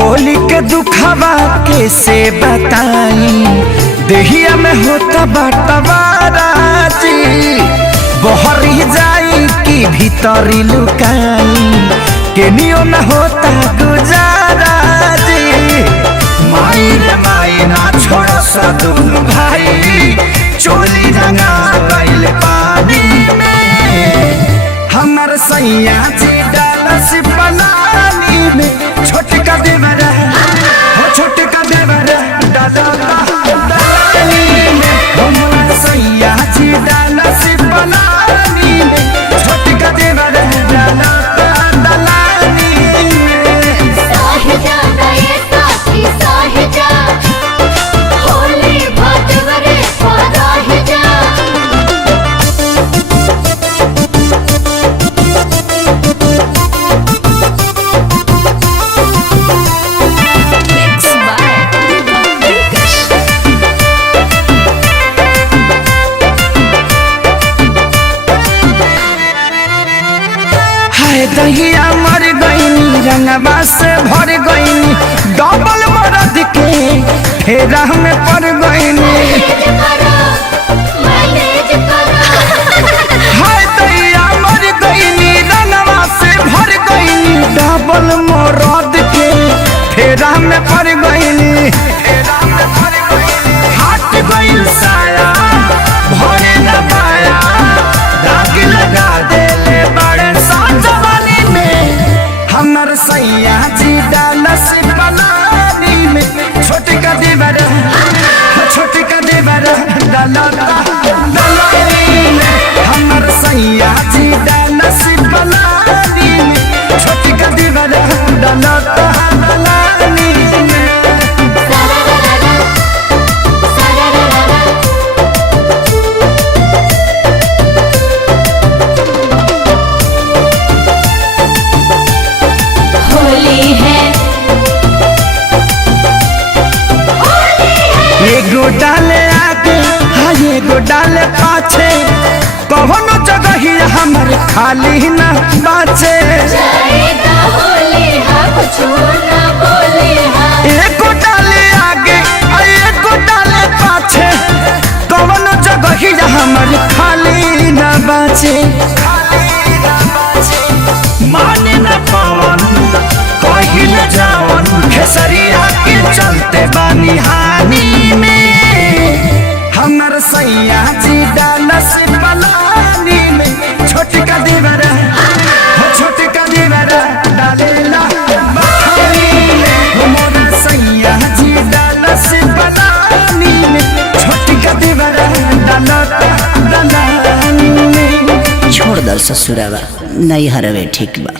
होली के दुखवा कैसे बताई, देहिया में होता बटवाराजी, बहरी जाई कि भीतरी लुकाई, केनियो न होता गुजाराजी। माई रे माई ना छोड़ सा दुनु भाई, चोली रंगा गइल पानी में, हमर सैया जी डालस पलानी में, छोटका देवर हो छोटका देवर डालानी में, हमर सैया जी डालस पलानी में, छोटका देवर डालानी में। साहिजा गए साथी साहिजा, होली भटवरे पराहिजा। दहिया मर गईनी रंगवा से भर गईनी, डबल मरद के फेरा में पड़ गईनी। हाय दहिया मर गईनी रंगवा से भर गईनी, डबल मरद के फेरा में पड़ गईनी। हट गईल साया भरे न पाया, दाग लगा देले बड़े साजवानी में, हमर सैया जी डालस पलानी में, छोटका देवर छोटका देवर डालानी में, हमर सैया जी डालस पलानी में, छोटका देवर डालानी में। एगो डाले आगे हाँ एगो डाले पाछे, कौनो जगह ही हमर खाली न बाचे। एगो डाले आगे एगो डाले पाछे, कौनो जगह ही हमर खाली न बाचे। माने न पवन कहीं न जावन, खेसरिया के चलते बानी हानि में, हमर सैया जी डालस पलानी में, छोटका देवर हो छोटका देवर डालेला बखानी में, हमर सैया जी डालस पलानी में, छोटका देवर डालानी में। छोड़ दल ससुरावा नहीं हरवे ठीक बा।